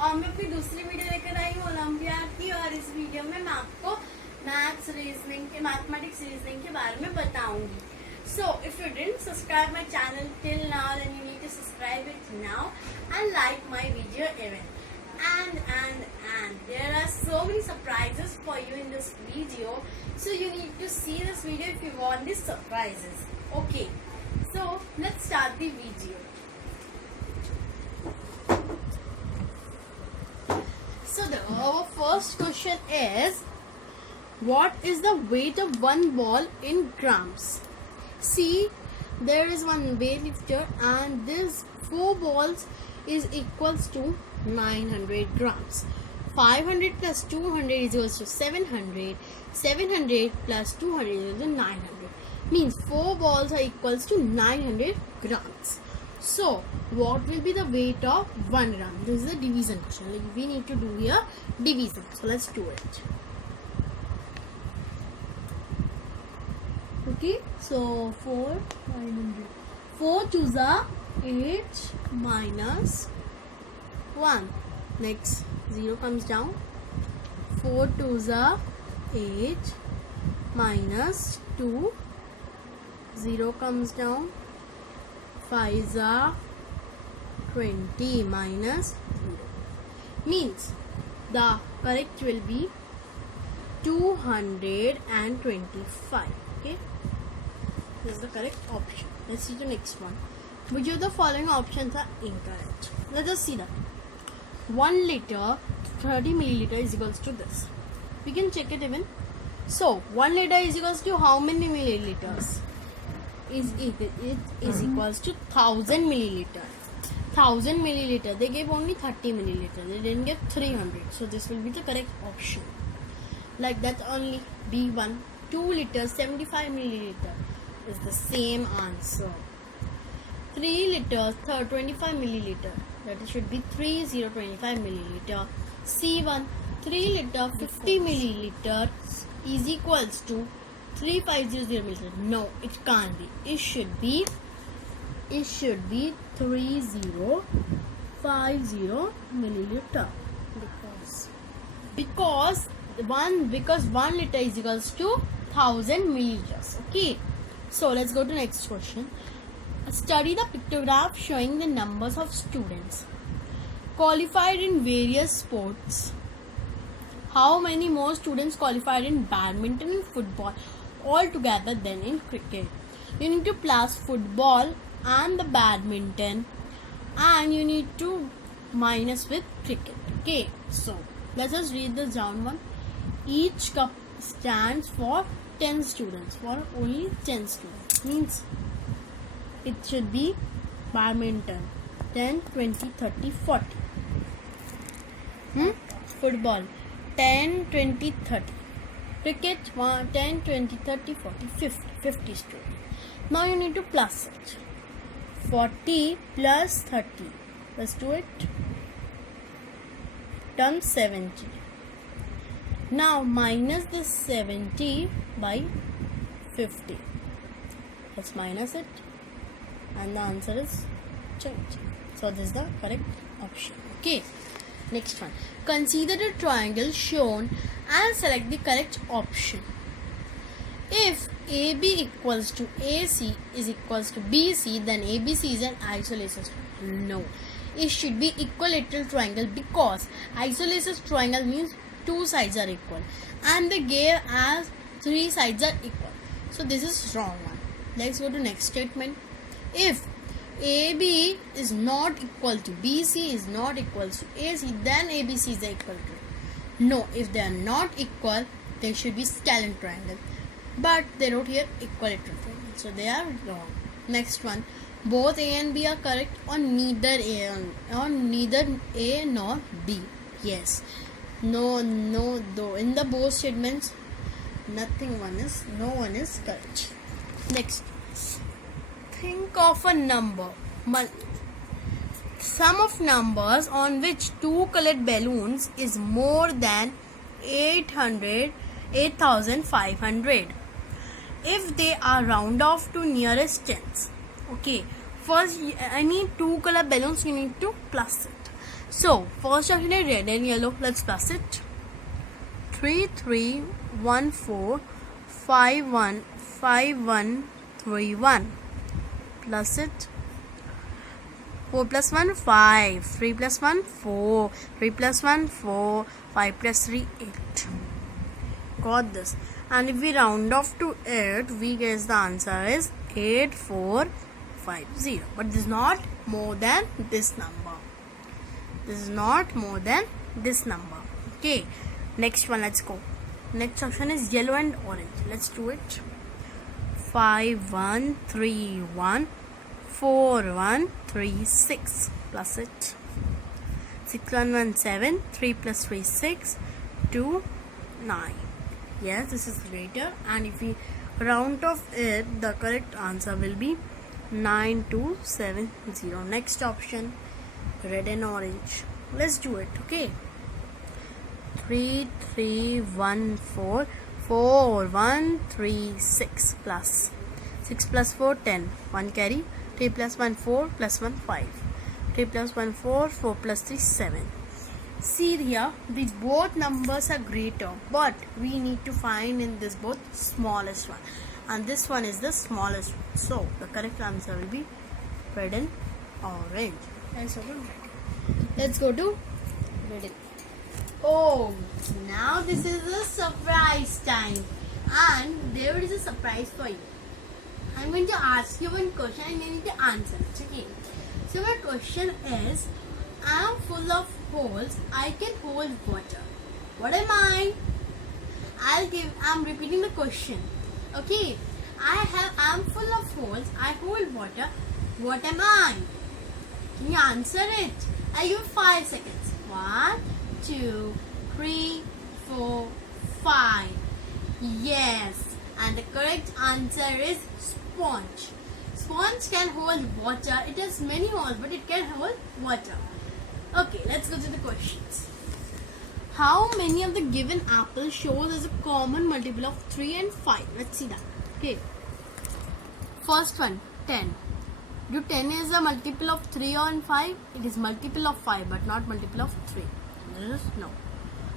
और मैं अपनी दूसरी वीडियो लेकर आई हूँ ओलंपियाड की। और इस वीडियो में मैं आपको मैथ्स रीजनिंग के मैथमेटिक्स रीजनिंग के बारे में बताऊंगी। So if you didn't subscribe my channel till now, then you need to subscribe it now and like my video even. And there are so many surprises for you in this video, so you need to see this video if you want these surprises. Okay, so let's start the video. So our first question is, what is the weight of one ball in grams? See, there is one weightlifter and this 4 balls is equals to 900 grams. 500 plus 200 is equals to 700. 700 plus 200 is equals to 900. Means 4 balls are equals to 900 grams. So, what will be the weight of 1 gram? This is a division question. Like we need to do here division. So, let's do it. Okay, so 4 900. 4 twos are 8 minus 1. Next 0 comes down. 4 twos are 8 minus 2. 0 comes down. 5s are 20 minus 0. Means the correct will be 225. Okay, this is the correct option. Let's see the next one. Which of the following options are incorrect? Let us see that. 1 liter 30 milliliter is equals to this. We can check it even. So 1 liter is equals to how many milliliters? It is equals to 1000 milliliter. 1000 milliliter. They gave only 30 milliliter. They didn't give 300. So this will be the correct option. Like that only. B1. 2 liters 75 milliliter is the same answer. 3 liters 25 milliliter, that should be 3025 milliliter. C1. 3 liter 50 milliliter is equals to 3500 milliliter. No, it can't be. It should be 3050 milliliter because 1 liter is equals to 1000 milliliters. Okay, so let's go to next question. Study the pictograph showing the numbers of students qualified in various sports. How many more students qualified in badminton and football altogether than in cricket? You need to plus football and the badminton, and you need to minus with cricket. Okay, so let's just read this down one. Each cup stands for 10 students. For only 10 students. Means it should be badminton 10, 20, 30, 40. Football 10, 20, 30. Cricket 10, 20, 30, 40, 50 students. Now you need to plus it. 40 plus 30. Let's do it. Turn 70. Now minus this 70 by 50. Let's minus it. And the answer is 20. So this is the correct option. Okay. Next one. Consider the triangle shown and select the correct option. If AB equals to AC is equals to BC, then ABC is an isosceles triangle. No. It should be equilateral triangle because isosceles triangle means 2 sides are equal and they gave as 3 sides are equal. So this is wrong one. Let's go to next statement. If AB is not equal to BC is not equal to AC, then ABC is equal to. No, if they are not equal, they should be scalene triangle. But they wrote here equilateral triangle, so they are wrong. Next one. Both A and B are correct on neither A nor B. Yes. No, though in the both statements, no one is correct. Next, think of a number. Sum of numbers on which 2 colored balloons is more than 8,500. If they are round off to nearest tens. Okay, first I need 2 color balloons, you need to plus it. So first option is red and yellow. Let's plus it. 3 3 1 4 5 1 5 1 3 1. Plus it. 4 plus 1 5, 3 plus 1 4, 3 plus 1 4, 5 plus 3 8. Got this. And if we round off to 8, we guess the answer is 8450. But this is not more than this number. This is not more than this number. Okay. Next one, let's go. Next option is yellow and orange. Let's do it. 5 1 3 1 4 1 3 6. Plus it. 6 1 1 7. 3 plus 3 6. 2 9. Yes, this is greater, and if we round off it, the correct answer will be 9270. Next option, red and orange. Let's do it. Okay. 3 3 1 4 4 1 3 6 plus 6 plus 4 10. 1 carry. 3 plus 1 4 plus 1 5. 3 plus 1 4 4 plus 3 7. See here, these both numbers are greater, but we need to find in this both smallest one, and this one is the smallest one. So the correct answer will be red and orange. Let's go to red and oh, now this is a surprise time, and there is a surprise for you. I'm going to ask you one question and you need to answer it. Okay. So my question is, I'm full of holes. I can hold water. What am I? I'm repeating the question. Okay. I'm full of holes. I hold water. What am I? Can you answer it? I give 5 seconds. 1, 2, 3, 4, 5. Yes. And the correct answer is sponge. Sponge can hold water. It has many holes, but it can hold water. Okay, let's go to the questions. How many of the given apples shows as a common multiple of 3 and 5? Let's see that. Okay. First one, 10. Do 10 is a multiple of 3 and 5? It is multiple of 5, but not multiple of 3. No.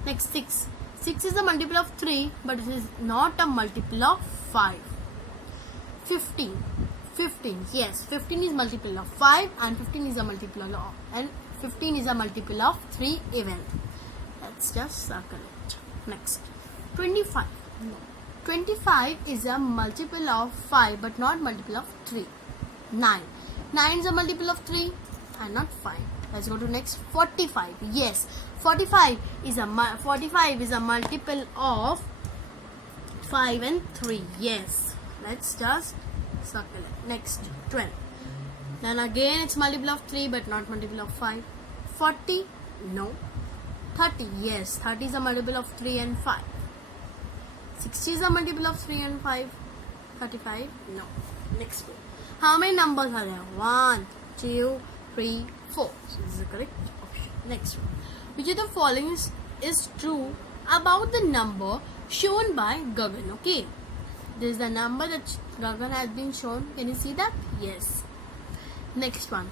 Next, 6. 6 is a multiple of 3, but it is not a multiple of 5. 15. 15. Yes, 15 is multiple of 5 and 15 is a multiple of 3 even. Let's just circle it. Next. 25. No. 25 is a multiple of 5 but not multiple of 3. 9. 9 is a multiple of 3 and not 5. Let's go to next. 45. Yes, 45 is a multiple of 5 and 3. Yes. Let's just circle it. Next. 12. Then again it's multiple of 3 but not multiple of 5. 40. No. 30. Yes. 30 is a multiple of 3 and 5. 60 is a multiple of 3 and 5. 35. No. Next one. How many numbers are there? 1, 2, 3, 4. So this is the correct option. Next one. Which of the following is true about the number shown by Gagan? Okay. This is the number that Gagan has been shown. Can you see that? Yes. Next one.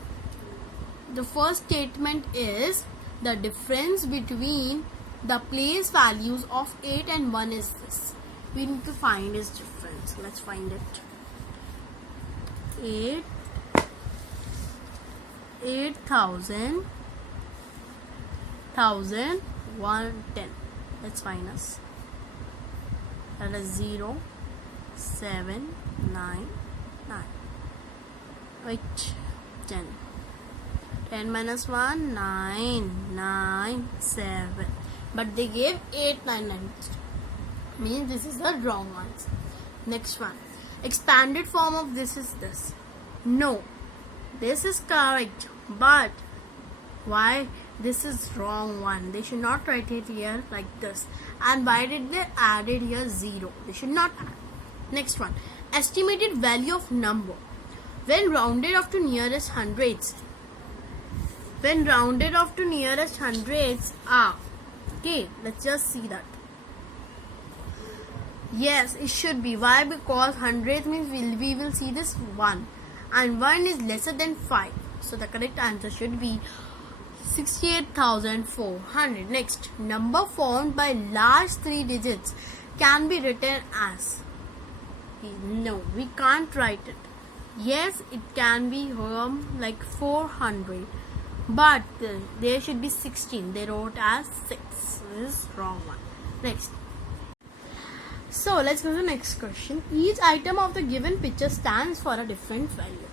The first statement is the difference between the place values of 8 and 1 is this. We need to find its difference. Let's find it. 8,000, 110. Let's minus. That is 0, 7, 9, 9. Wait, 10. 10 minus 1, 9, 9, 7. But they gave 8, 9, 9. Means this is the wrong answer. Next one. Expanded form of this is this. No. This is correct. But why this is wrong one? They should not write it here like this. And why did they added here 0? They should not add. Next one. Estimated value of number. When rounded off to nearest hundreds. When rounded off to nearest hundreds are. Okay, let's just see that. Yes, it should be. Why? Because hundreds means we will see this 1. And 1 is lesser than 5. So the correct answer should be 68,400. Next, number formed by large 3 digits can be written as. No, we can't write it. Yes, it can be like 400, but there should be 16. They wrote as 6. This is wrong one. Next. So let's go to the next question. Each item of the given picture stands for a different value.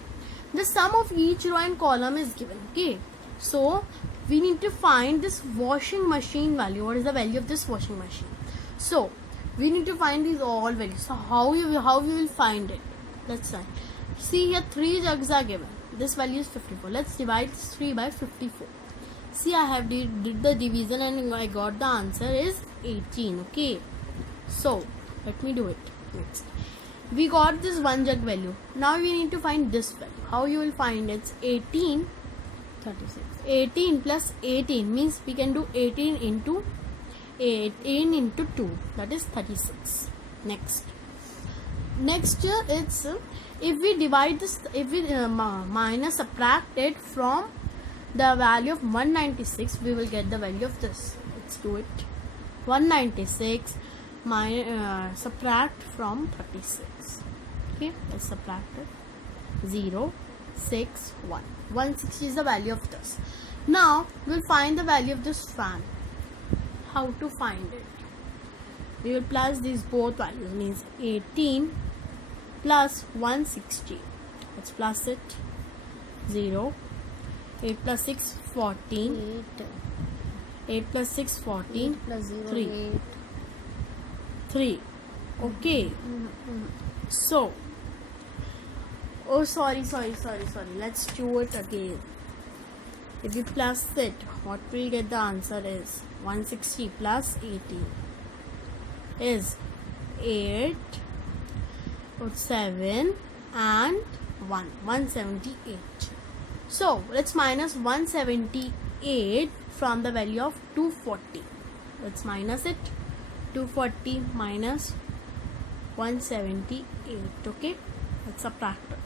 The sum of each row and column is given. Okay. So we need to find this washing machine value. What is the value of this washing machine? So we need to find these all values. So how you will find it? Let's try. See here, 3 jugs are given. This value is 54. Let's divide 3 by 54. See, I have did the division and I got the answer is 18. Okay. So let me do it. Next, we got this 1 jug value. Now we need to find this value. How you will find it? 18. 36. 18 plus 18 means we can do 18 into 2, that is 36. Next it's if we divide this, if we minus subtract it from the value of 196, we will get the value of this. Let's do it. 196 subtract from 36. Okay, let's subtract it. 0, 6, 1. 160 is the value of this. Now we'll find the value of this fan. How to find it? We will plus these both values, means 18 plus 160. Let's plus it. 0. 8 plus 6, 14. 8 plus 6, 14. 8 plus 0, 3. 8. 3. Okay. So, oh sorry. Let's do it again. If we plus it, what we'll get the answer is 160 plus 18 is 8, 7 and 1. 178. So let's minus 178 from the value of 240. Let's minus it. 240 minus 178. Okay, let's subtract it.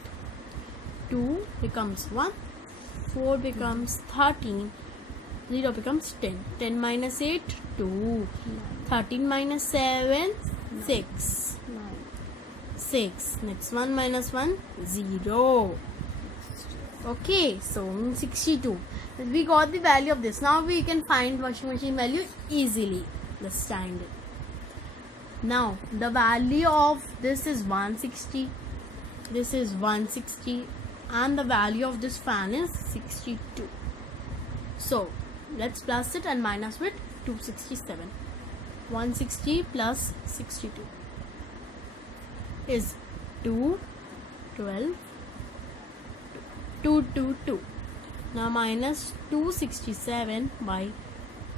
2 becomes 1, 4 becomes 13, 0 becomes 10. 10 minus 8, 2. 13 minus 7, 6. 6. Next 1 minus 1, 0. Okay, so 62. We got the value of this. Now we can find washing machine value easily. Let's find it. Now the value of this is 160. This is 160. And the value of this fan is 62. So let's plus it and minus with 267. 160 plus 62 is 2, 12, 222. Now minus 267 by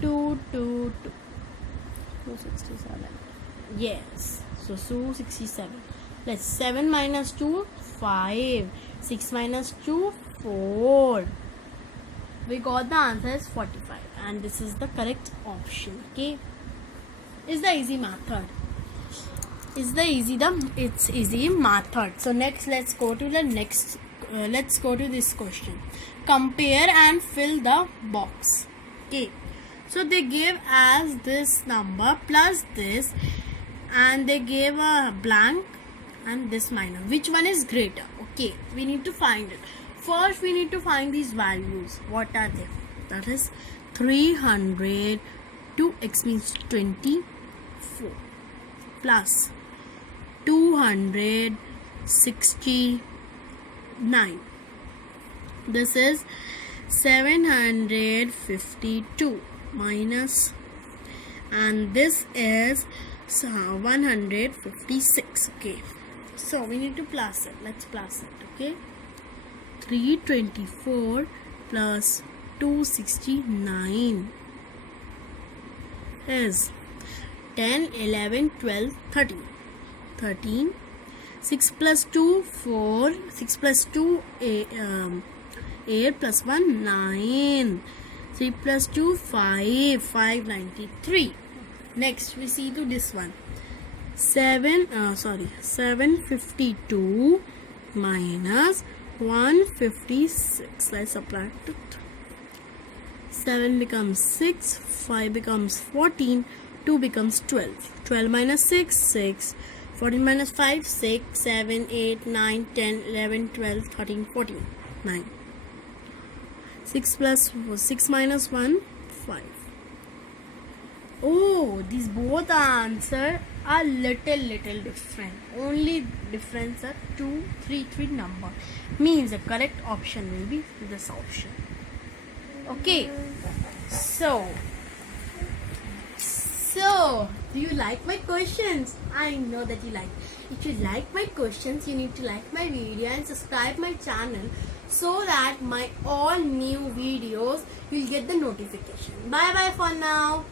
222. 267. Yes. So 267. Let's 7 minus 2, 5. 6 minus 2, 4. We got the answer is 45 and this is the correct option. Okay. Is the easy method. It's easy method. So next let's go to this question. Compare and fill the box. Okay. So they gave as this number plus this and they gave a blank and this minus. Which one is greater? Okay, we need to find it. First we need to find these values. What are they? That is 300 to x means 24 plus 269. This is 752 minus, and this is 156. Okay, so we need to plus it. Let's plus it. Okay, 324 plus 269 is 10, 11, 12, 13. 13. 6 plus 2, 4. 6 plus 2, 8 plus 1, 9. 3 plus 2, 5. 593. Next, we see to this one. 752 minus 156. Let's subtract it. 7 becomes 6, 5 becomes 14, 2 becomes 12. 12 minus 6, 6. 14 minus 5, 6, 7, 8, 9, 10, 11, 12, 13, 14, 9. 6 minus 1, 5. Oh, these both answers are little different. Only difference are 2, 3 number. Means the correct option will be this option. Okay. So, do you like my questions? I know that you like. If you like my questions, you need to like my video and subscribe my channel so that my all new videos you'll get the notification. Bye bye for now.